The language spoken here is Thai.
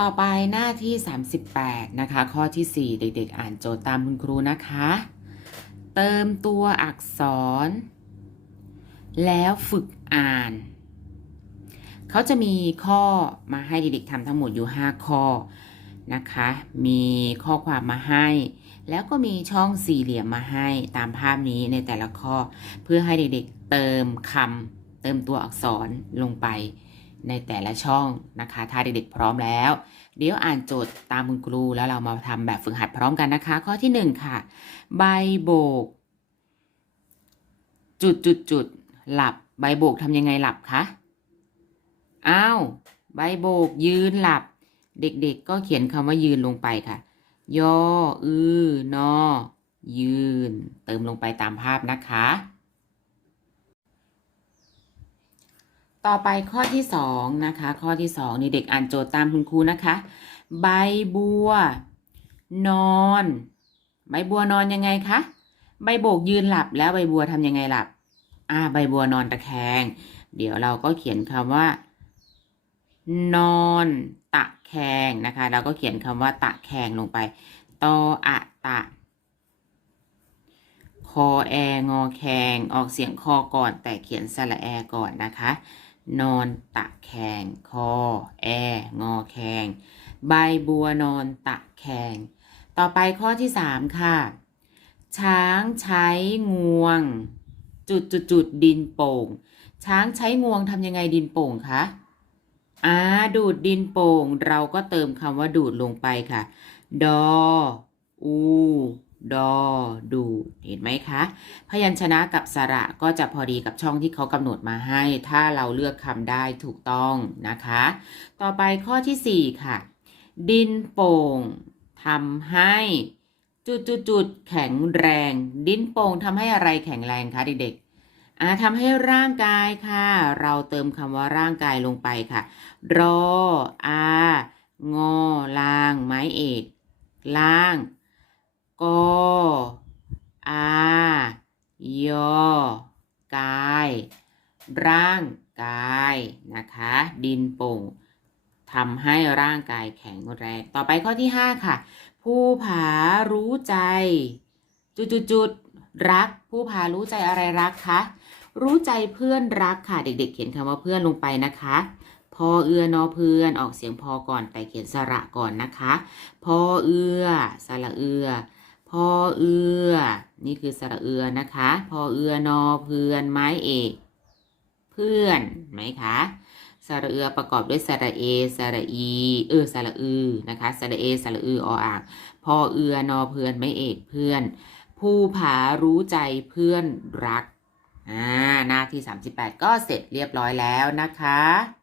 ต่อไปหน้าที่ 38 นะคะ ข้อที่ 4 เด็ก ๆ อ่านโจทย์ตามคุณครูนะคะ เติมตัวอักษร แล้วฝึกอ่าน เขาจะมีข้อมาให้เด็กๆทำทั้งหมดอยู่ 5 ข้อนะคะ มีข้อความมาให้ แล้วก็มีช่องสี่เหลี่ยมมาให้ตามภาพนี้ในแต่ละข้อ เพื่อให้เด็กๆเติมคำเติมตัวอักษรลงไป ในแต่ละช่องนะคะ ถ้าเด็กๆพร้อมแล้ว เดี๋ยวอ่านโจทย์ตามคุณครูแล้วเรามาทำแบบฝึกหัดพร้อมกันนะคะ ข้อที่หนึ่งค่ะ ใบโบก จุดจุดจุดหลับใบโบกทำยังไงหลับคะอ้าวใบโบกยืนหลับ เด็กๆก็เขียนคำว่ายืนลงไปค่ะยออือนอยืน เติมลงไปตามภาพนะคะ ต่อไปข้อที่สองนะคะ ข้อที่สองนี่เด็กอ่านโจทย์ตามคุณครูนะคะ ใบบัว นอน ใบบัวนอนยังไงคะใบโบกยืนหลับแล้วใบบัวทำยังไงหลับ อ่า ใบบัวนอนตะแคง เดี๋ยวเราก็เขียนคำว่า นอนตะแคงนะคะเราก็เขียนคำว่าตะแคงลงไปตออะตะ คอแองอแคง ออกเสียงคอก่อน แต่เขียนสระแอก่อนนะคะ นอนตะแคง คอ แอ งอแคง ใบบัวนอนตะแคง ต่อไปข้อที่สามค่ะ ช้างใช้งวง จุดจุดจุดดินโป่ง ช้างใช้งวงทำยังไงดินโป่งคะอ่าดูดดินโป่ง เราก็เติมคำว่าดูดลงไปค่ะ ดอ อู ดอดูดเห็นไหมคะ พยัญชนะกับสระก็จะพอดีกับช่องที่เขากำหนดมาให้ ถ้าเราเลือกคำได้ถูกต้องนะคะ ต่อไปข้อที่ 4 ค่ะ ดินโป่งทำให้จุดจุดจุดๆแข็งแรง ดินโป่งทำให้อะไรแข็งแรงคะเด็กๆอ่าทำให้ร่างกายค่ะ เราเติมคำว่าร่างกายลงไปค่ะ รออางอลาง ไม้เอก ล่าง กออายอกาย ร่างกายนะคะ ดินโป่งทำให้ร่างกายแข็งแรง ต่อไปข้อที่ 5 ค่ะ ผู้ผารู้ใจ จุดจุดจุดๆรัก ผู้ผารู้ใจอะไรรักคะรู้ใจเพื่อนรักค่ะ เด็ก ๆ เขียนคำว่าเพื่อนลงไปนะคะพอเอือนอเพื่อนออกเสียงพอก่อนแต่เขียนสระก่อนนะคะ พอเอือสระเอือ พอเอือ นี่คือสระเอือนะคะ พอเอือนอเพื่อนไม้เอกเพื่อนไหมคะสระเอือประกอบด้วยสระเอสระอี เออสระอือนะคะสระเอสระอือออ่างพอเอือนอเพื่อนไม่เอกเพื่อน ผู้ผารู้ใจเพื่อนรักอ่าหน้าที่ 38 ก็เสร็จเรียบร้อยแล้วนะคะ